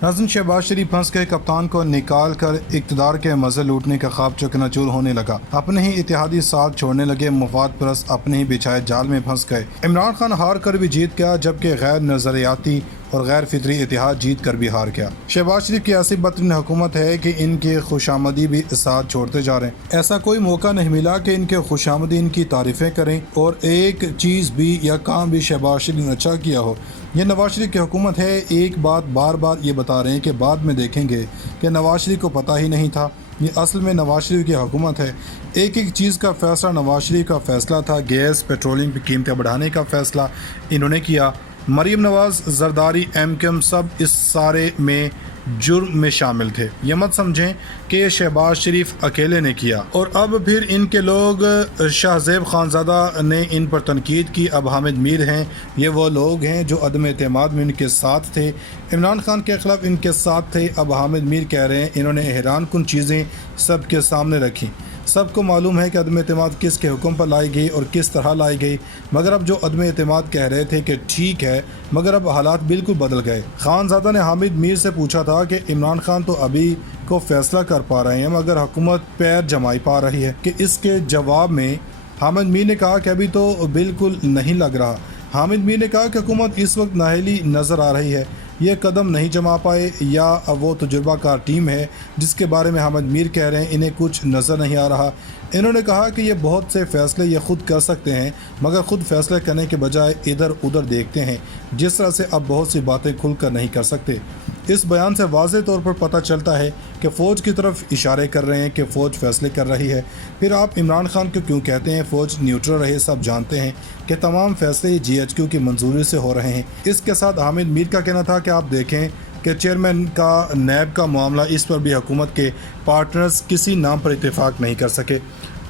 नाज़रीन, शहबाज शरीफ फंस गए, कप्तान को निकाल कर इक़्तिदार के मज़े लूटने का ख्वाब चकनाचूर होने लगा। अपने ही इत्तेहादी साथ छोड़ने लगे, मुफाद परस्त अपने ही बिछाए जाल में फंस गए। इमरान खान हार कर भी जीत गया, जबकि गैर नज़रियाती और गैर फितरी इतिहाद जीत कर भी हार गया। शहबाज शरीफ की ऐसी बदतरीन हुकूमत है कि इनके खुशामदी भी साथ छोड़ते जा रहे हैं। ऐसा कोई मौका नहीं मिला कि इनके खुशामदी इनकी तारीफ़ें करें और एक चीज़ भी या काम भी शहबाज शरीफ ने अच्छा किया हो। ये नवाज शरीफ की हुकूमत है। एक बात बार बार ये बता रहे हैं कि बाद में देखेंगे कि नवाज शरीफ को पता ही नहीं था। ये असल में नवाज शरीफ की हुकूमत है। एक एक चीज़ का फ़ैसला नवाज शरीफ का फ़ैसला था। गैस पेट्रोलियम की कीमतें बढ़ाने का फ़ैसला इन्होंने किया। मरीम नवाज़, जरदारी, MKM सब इस सारे में जुर्म में शामिल थे। ये मत समझें कि ये शहबाज शरीफ अकेले ने किया और अब फिर इनके लोग शाहज़ेब खानज़ादा ने इन पर तनकीद की। अब हामिद मीर हैं, ये वो लोग हैं जो अदम एतमाद में इनके साथ थे, इमरान खान के ख़िलाफ़ इनके साथ थे। अब हामिद मीर कह रहे हैं इन्होंने हैरान कुन चीज़ें सबके सामने रखी। सबको मालूम है कि अदम एतमाद किसके हुक्म पर लाई गई और किस तरह लाई गई, मगर अब जो अदम एतमाद कह रहे थे कि ठीक है, मगर अब हालात बिल्कुल बदल गए। खानज़ादा ने हामिद मीर से पूछा था कि इमरान खान तो अभी को फैसला कर पा रहे हैं, मगर हुकूमत पैर जमाई पा रही है कि इसके जवाब में हामिद मीर ने कहा कि अभी तो बिल्कुल नहीं लग रहा। हामिद मीर ने कहा कि हुकूमत इस वक्त नाअहली नज़र आ रही है, ये कदम नहीं जमा पाए, या वो तजुर्बाकार टीम है जिसके बारे में हामिद मीर कह रहे हैं इन्हें कुछ नज़र नहीं आ रहा। इन्होंने कहा कि ये बहुत से फ़ैसले ये ख़ुद कर सकते हैं, मगर ख़ुद फ़ैसले करने के बजाय इधर उधर देखते हैं, जिस तरह से अब बहुत सी बातें खुल कर नहीं कर सकते। इस बयान से वाज़ेह तौर पर पता चलता है कि फ़ौज की तरफ इशारे कर रहे हैं कि फ़ौज फ़ैसले कर रही है। फिर आप इमरान खान को क्यों कहते हैं फ़ौज न्यूट्रल रहे? सब जानते हैं कि तमाम फ़ैसले GHQ की मंजूरी से हो रहे हैं। इसके साथ हामिद मीर का कहना था कि आप देखें कि चेयरमैन का नैब का मामला, इस पर भी हुकूमत के पार्टनर्स किसी नाम पर इत्तेफाक नहीं कर सके।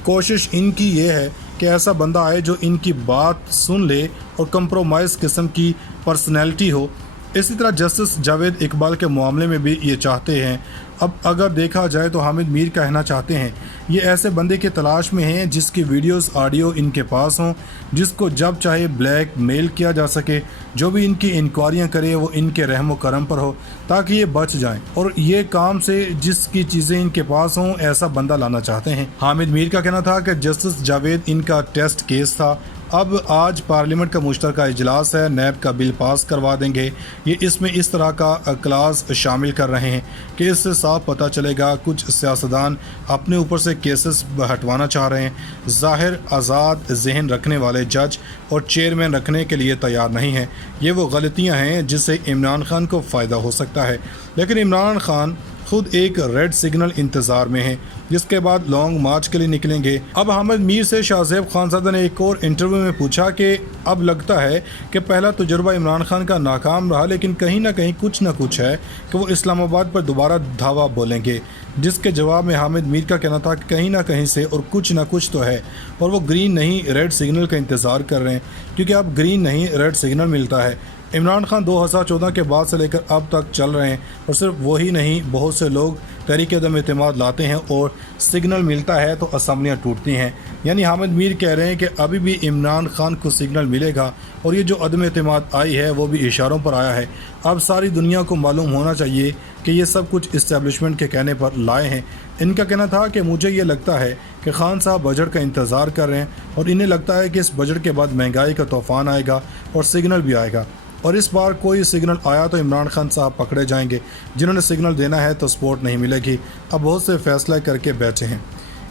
कोशिश इनकी ये है कि ऐसा बंदा आए जो इनकी बात सुन ले और कंप्रोमाइज़ किस्म की पर्सनैलिटी हो। इसी तरह जस्टिस जावेद इकबाल के मामले में भी ये चाहते हैं। अब अगर देखा जाए तो हामिद मीर कहना चाहते हैं ये ऐसे बंदे की तलाश में हैं जिसकी वीडियोस ऑडियो इनके पास हों, जिसको जब चाहे ब्लैक मेल किया जा सके, जो भी इनकी इंक्वायरियां करे वो इनके रहम व करम पर हो ताकि ये बच जाएं, और ये काम से जिसकी चीज़ें इनके पास हों ऐसा बंदा लाना चाहते हैं। हामिद मीर का कहना था कि जस्टिस जावेद इनका टेस्ट केस था। अब आज पार्लियामेंट का मुश्तरका इजलास है, नैब का बिल पास करवा देंगे। ये इसमें इस तरह का क्लास शामिल कर रहे हैं कि इससे साफ पता चलेगा कुछ सियासतदान अपने ऊपर से केसेस हटवाना चाह रहे हैं। ज़ाहिर आज़ाद जहन रखने वाले जज और चेयरमैन रखने के लिए तैयार नहीं हैं। ये वो गलतियां हैं जिससे इमरान खान को फ़ायदा हो सकता है, लेकिन इमरान खान खुद एक रेड सिग्नल इंतज़ार में है, जिसके बाद लॉन्ग मार्च के लिए निकलेंगे। अब हामिद मीर से शाहज़ेब खानज़ादा ने एक और इंटरव्यू में पूछा कि अब लगता है कि पहला तजुर्बा इमरान खान का नाकाम रहा, लेकिन कहीं ना कहीं कुछ ना कुछ है कि वो इस्लामाबाद पर दोबारा धावा बोलेंगे। जिसके जवाब में हामिद मीर का कहना था कि कहीं ना कहीं से और कुछ ना कुछ तो है, और वो ग्रीन नहीं रेड सिग्नल का इंतज़ार कर रहे हैं, क्योंकि अब ग्रीन नहीं रेड सिग्नल मिलता है। इमरान खान 2014 के बाद से लेकर अब तक चल रहे हैं, और सिर्फ वही नहीं बहुत से लोग तहरीक अदम एतमाद लाते हैं और सिग्नल मिलता है तो असम्बलियाँ टूटती हैं। यानी हामिद मीर कह रहे हैं कि अभी भी इमरान खान को सिग्नल मिलेगा, और ये जो अदम एतमाद आई है वो भी इशारों पर आया है। अब सारी दुनिया को मालूम होना चाहिए कि ये सब कुछ इस्टेब्लिशमेंट के कहने पर लाए हैं। इनका कहना था कि मुझे ये लगता है कि खान साहब बजट का इंतज़ार कर रहे हैं, और इन्हें लगता है कि इस बजट के बाद महंगाई का तूफ़ान आएगा और सिग्नल भी आएगा, और इस बार कोई सिग्नल आया तो इमरान खान साहब पकड़े जाएंगे। जिन्होंने सिग्नल देना है तो सपोर्ट नहीं मिलेगी। अब बहुत से फैसले करके बैठे हैं।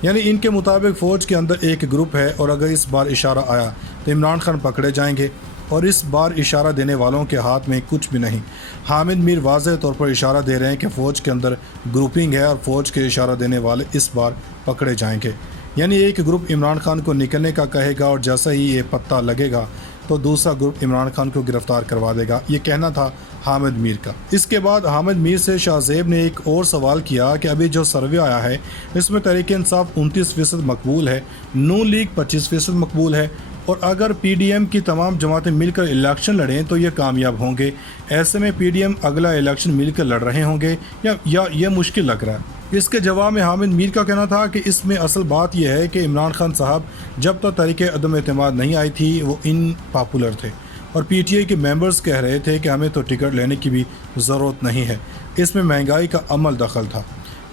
यानी इनके मुताबिक फ़ौज के अंदर एक ग्रुप है, और अगर इस बार इशारा आया तो इमरान खान पकड़े जाएंगे, और इस बार इशारा देने वालों के हाथ में कुछ भी नहीं। हामिद मीर वाज़ेह तौर पर इशारा दे रहे हैं कि फ़ौज के अंदर ग्रुपिंग है, और फ़ौज के इशारा देने वाले इस बार पकड़े जाएंगे। यानी एक ग्रुप इमरान खान को निकलने का कहेगा, और जैसा ही ये पत्ता लगेगा तो दूसरा ग्रुप इमरान खान को गिरफ्तार करवा देगा। ये कहना था हामिद मीर का। इसके बाद हामिद मीर से शाहज़ेब ने एक और सवाल किया कि अभी जो सर्वे आया है इसमें तहरीक इंसाफ 29% मकबूल है, नून लीग 25% मकबूल है, और अगर PDM की तमाम जमातें मिलकर इलेक्शन लड़ें तो ये कामयाब होंगे। ऐसे में PDM अगला इलेक्शन मिलकर लड़ रहे होंगे या ये मुश्किल लग रहा है। इसके जवाब में हामिद मीर का कहना था कि इसमें असल बात यह है कि इमरान खान साहब जब तक तहरीक अदम एतमाद नहीं आई थी वो इन पॉपुलर थे, اور پی ٹی آئی کے ممبرز کہہ رہے تھے کہ ہمیں تو ٹکٹ لینے کی بھی ضرورت نہیں ہے، اس میں مہنگائی کا عمل دخل تھا۔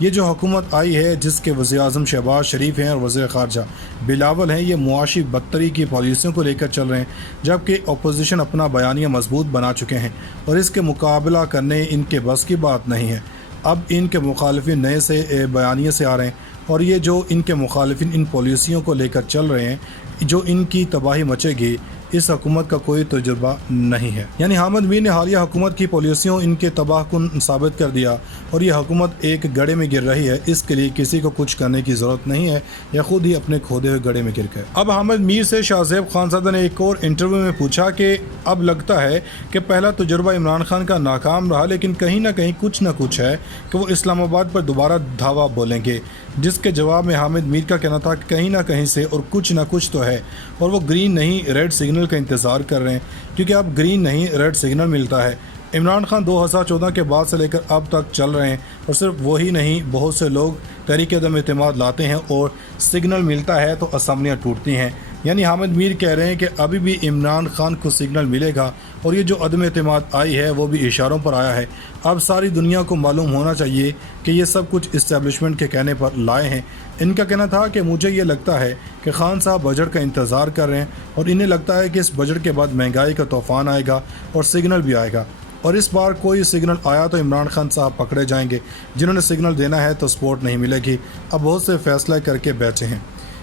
یہ جو حکومت آئی ہے جس کے وزیر اعظم شہباز شریف ہیں اور وزیر خارجہ بلاول ہیں، یہ معاشی بدتری کی پالیسیوں کو لے کر چل رہے ہیں، جبکہ اپوزیشن اپنا بیانیہ مضبوط بنا چکے ہیں اور اس کے مقابلہ کرنے ان کے بس کی بات نہیں ہے۔ اب ان کے مخالفین نئے سے بیانیے سے آ رہے ہیں اور یہ جو ان کے مخالفین ان پالیسیوں کو لے کر چل رہے ہیں جو ان کی تباہی مچے گی، اس حکومت کا کوئی تجربہ نہیں ہے۔ یعنی حامد میر نے حالیہ حکومت کی پالیسیوں ان کے تباہ کن ثابت کر دیا اور یہ حکومت ایک گڑھے میں گر رہی ہے، اس کے لیے کسی کو کچھ کرنے کی ضرورت نہیں ہے، یا خود ہی اپنے کھودے ہوئے گڑھے میں گر گئے۔ اب حامد میر سے شاہ زیب خانزادہ نے ایک اور انٹرویو میں پوچھا کہ اب لگتا ہے کہ پہلا تجربہ عمران خان کا ناکام رہا، لیکن کہیں نہ کہیں کچھ نہ کچھ ہے کہ وہ اسلام آباد پر دوبارہ دھاوا بولیں گے، جس کے جواب میں حامد میر کا کہنا تھا کہ کہیں نہ کہیں سے اور کچھ نہ کچھ تو ہے، اور وہ گرین نہیں ریڈ سگنل کا انتظار کر رہے ہیں، کیونکہ اب گرین نہیں ریڈ سگنل ملتا ہے۔ عمران خان 2014 کے بعد سے لے کر اب تک چل رہے ہیں، اور صرف وہی نہیں، بہت سے لوگ تحریک عدم اعتماد لاتے ہیں اور سگنل ملتا ہے تو اسمبلیاں ٹوٹتی ہیں۔ یعنی حامد میر کہہ رہے ہیں کہ ابھی بھی عمران خان کو سگنل ملے گا، اور یہ جو عدم اعتماد آئی ہے وہ بھی اشاروں پر آیا ہے۔ اب ساری دنیا کو معلوم ہونا چاہیے کہ یہ سب کچھ اسٹیبلشمنٹ کے کہنے پر لائے ہیں۔ ان کا کہنا تھا کہ مجھے یہ لگتا ہے کہ خان صاحب بجٹ کا انتظار کر رہے ہیں، اور انہیں لگتا ہے کہ اس بجٹ کے بعد مہنگائی کا طوفان آئے گا اور سگنل بھی آئے گا، اور اس بار کوئی سگنل آیا تو عمران خان صاحب پکڑے جائیں گے، جنہوں نے سگنل دینا ہے تو سپورٹ نہیں ملے گی۔ اب بہت سے فیصلہ کر کے بیٹھے ہیں۔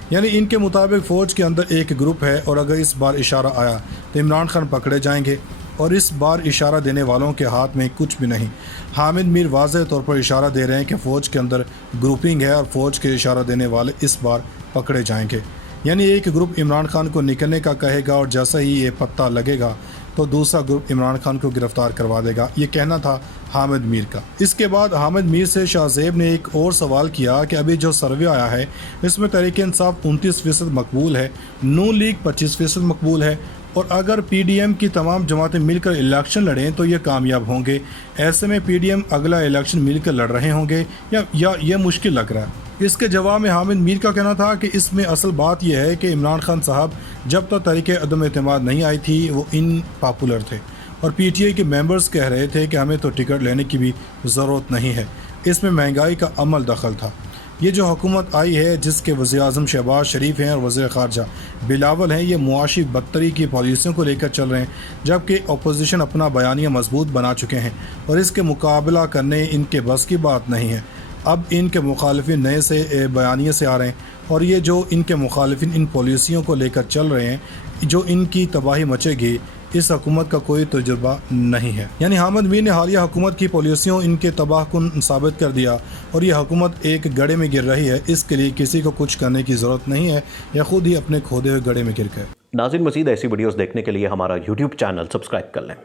یعنی ان کے مطابق فوج کے اندر ایک گروپ ہے، اور اگر اس بار اشارہ آیا تو عمران خان پکڑے جائیں گے، اور اس بار اشارہ دینے والوں کے ہاتھ میں کچھ بھی نہیں۔ حامد میر واضح طور پر اشارہ دے رہے ہیں کہ فوج کے اندر گروپنگ ہے، اور فوج کے اشارہ دینے والے اس بار پکڑے جائیں گے۔ یعنی ایک گروپ عمران خان کو نکلنے کا کہے گا، اور جیسا ہی یہ پتہ لگے گا تو دوسرا گروپ عمران خان کو گرفتار کروا دے گا، یہ کہنا تھا حامد میر کا۔ اس کے بعد حامد میر سے شاہ زیب نے ایک اور سوال کیا کہ ابھی جو سروے آیا ہے اس میں تحریک انصاف 29% مقبول ہے، نون لیگ 25% مقبول ہے، اور اگر پی ڈی ایم کی تمام جماعتیں مل کر الیکشن لڑیں تو یہ کامیاب ہوں گے۔ ایسے میں پی ڈی ایم اگلا الیکشن مل کر لڑ رہے ہوں گے یا یہ مشکل لگ رہا ہے۔ اس کے جواب میں حامد میر کا کہنا تھا کہ اس میں اصل بات یہ ہے کہ عمران خان صاحب جب تک تحریک عدم اعتماد نہیں آئی تھی وہ ان پاپولر تھے، اور پی ٹی آئی کے ممبرز کہہ رہے تھے کہ ہمیں تو ٹکٹ لینے کی بھی ضرورت نہیں ہے، اس میں مہنگائی کا عمل دخل تھا۔ یہ جو حکومت آئی ہے جس کے وزیر اعظم شہباز شریف ہیں اور وزیر خارجہ بلاول ہیں، یہ معاشی بدتری کی پالیسیوں کو لے کر چل رہے ہیں، جبکہ اپوزیشن اپنا بیانیہ مضبوط بنا چکے ہیں اور اس کے مقابلہ کرنے ان کے بس کی بات نہیں ہے۔ اب ان کے مخالفین نئے سے بیانیے سے آ رہے ہیں، اور یہ جو ان کے مخالفین ان پالیسیوں کو لے کر چل رہے ہیں جو ان کی تباہی مچے گی، اس حکومت کا کوئی تجربہ نہیں ہے۔ یعنی حامد میر نے حالیہ حکومت کی پالیسیوں ان کے تباہ کن ثابت کر دیا، اور یہ حکومت ایک گڑھے میں گر رہی ہے، اس کے لیے کسی کو کچھ کرنے کی ضرورت نہیں ہے، یا خود ہی اپنے کھودے ہوئے گڑھے میں گر گئے۔ ناظرین، مزید ایسی ویڈیوز دیکھنے کے لیے ہمارا YouTube چینل سبسکرائب کر لیں۔